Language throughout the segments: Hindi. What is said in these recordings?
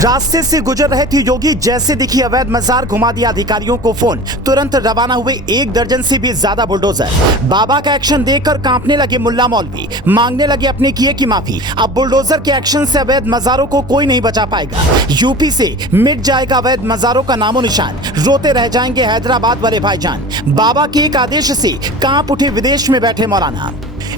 रास्ते से गुजर रहे थे योगी, जैसे दिखी अवैध मजार, घुमा दिया अधिकारियों को फोन। तुरंत रवाना हुए 1 दर्जन से भी ज्यादा बुलडोजर। बाबा का एक्शन देखकर कांपने लगे मुल्ला मौलवी, मांगने लगे अपने किए की माफी। अब बुलडोजर के एक्शन से अवैध मजारों को कोई नहीं बचा पाएगा। यूपी से मिट जाएगा अवैध मजारों का नामो निशान। रोते रह जाएंगे हैदराबाद वाले भाईजान। बाबा के एक आदेश से कांप उठे विदेश में बैठे मौलाना।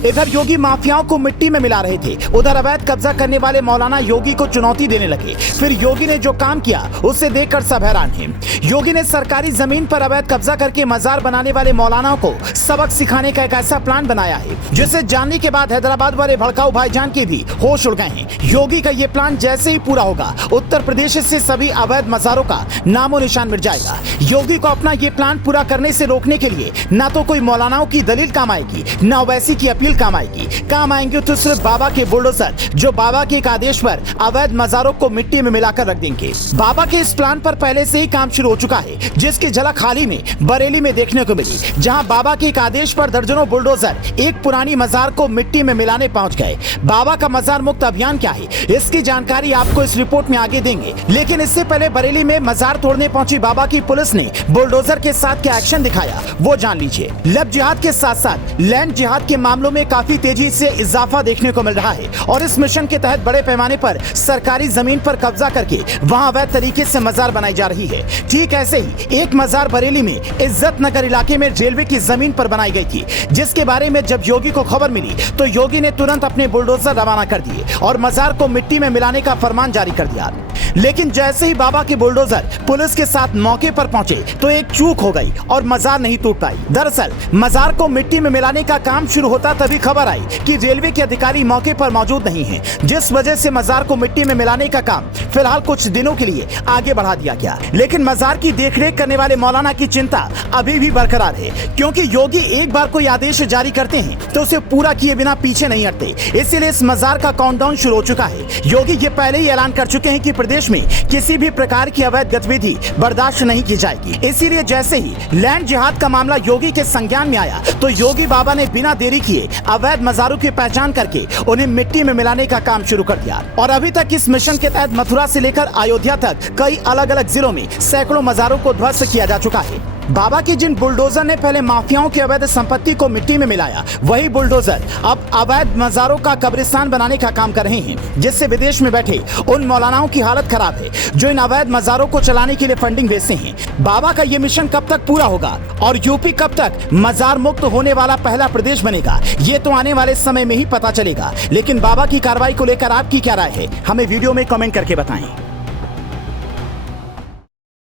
इधर योगी माफियाओं को मिट्टी में मिला रहे थे, उधर अवैध कब्जा करने वाले मौलाना योगी को चुनौती देने लगे। फिर योगी ने जो काम किया उसे देखकर सब हैरान हैं। योगी ने सरकारी जमीन पर अवैध कब्जा करके मजार बनाने वाले मौलानाओं को सबक सिखाने का एक ऐसा प्लान बनाया है जिसे जानने के बाद हैदराबाद वाले भड़काऊ भाईजान के भी होश उड़ गए हैं। योगी का ये प्लान जैसे ही पूरा होगा, उत्तर प्रदेश से सभी अवैध मजारों का नामो निशान मिट जाएगा। योगी को अपना ये प्लान पूरा करने से रोकने के लिए न तो कोई मौलानाओं की दलील काम आएगी, न ओवैसी की अपील काम आएगी। काम आएंगे तो सिर्फ बाबा के बुलडोजर, जो बाबा के एक आदेश पर अवैध मजारों को मिट्टी में मिलाकर रख देंगे। बाबा के इस प्लान पर पहले से ही काम शुरू हो चुका है, जिसकी झलक हाल ही में बरेली में देखने को मिली, जहां बाबा के एक आदेश पर दर्जनों बुलडोजर एक पुरानी मजार को मिट्टी में मिलाने पहुंच गए। बाबा का मजार मुक्त अभियान क्या है, इसकी जानकारी आपको इस रिपोर्ट में आगे देंगे। लेकिन इससे पहले बरेली में मजार तोड़ने पहुंची बाबा की पुलिस ने बुलडोजर के साथ क्या एक्शन दिखाया, वो जान लीजिए। लब जिहाद के साथ साथ लैंड जिहाद के मामलों में काफी तेजी से इजाफा देखने को मिल रहा है और इस मिशन के तहत बड़े पैमाने पर सरकारी जमीन पर कब्जा करके वहां अवैध तरीके से मजार बनाई जा रही है। ठीक ऐसे ही एक मजार बरेली में इज्जत नगर इलाके में रेलवे की जमीन पर बनाई गई थी, जिसके बारे में जब योगी को खबर मिली तो योगी ने तुरंत अपने बुलडोजर रवाना कर दिए और मजार को मिट्टी में मिलाने का फरमान जारी कर दिया। लेकिन जैसे ही बाबा के बुलडोजर पुलिस के साथ मौके पर पहुंचे तो एक चूक हो गई और मजार नहीं टूट पाई। दरअसल मजार को मिट्टी में मिलाने का काम शुरू होता तभी खबर आई कि रेलवे के अधिकारी मौके पर मौजूद नहीं हैं, जिस वजह से मजार को मिट्टी में मिलाने का काम फिलहाल कुछ दिनों के लिए आगे बढ़ा दिया गया। लेकिन मजार की देखरेख करने वाले मौलाना की चिंता अभी भी बरकरार है, क्योंकि योगी एक बार कोई आदेश जारी करते हैं तो उसे पूरा किए बिना पीछे नहीं हटते। इसीलिए इस मजार का काउंटडाउन शुरू हो चुका है। योगी ये पहले ही ऐलान कर चुके हैं कि प्रदेश में किसी भी प्रकार की अवैध गतिविधि बर्दाश्त नहीं की जाएगी। इसीलिए जैसे ही लैंड जिहाद का मामला योगी के संज्ञान में आया तो योगी बाबा ने बिना देरी किए अवैध मजारों की पहचान करके उन्हें मिट्टी में मिलाने का काम शुरू कर दिया। और अभी तक इस मिशन के तहत मथुरा से लेकर अयोध्या तक कई अलग अलग जिलों में सैकड़ों मजारों को ध्वस्त किया जा चुका है। बाबा के जिन बुलडोजर ने पहले माफियाओं की अवैध संपत्ति को मिट्टी में मिलाया, वही बुलडोजर अब अवैध मजारों का कब्रिस्तान बनाने का काम कर रहे हैं, जिससे विदेश में बैठे उन मौलानाओं की हालत खराब है जो इन अवैध मजारों को चलाने के लिए फंडिंग भेजते हैं। बाबा का ये मिशन कब तक पूरा होगा और यूपी कब तक मजार मुक्त होने वाला पहला प्रदेश बनेगा, ये तो आने वाले समय में ही पता चलेगा। लेकिन बाबा की कार्रवाई को लेकर आपकी क्या राय है, हमें वीडियो में कमेंट करके बताएं।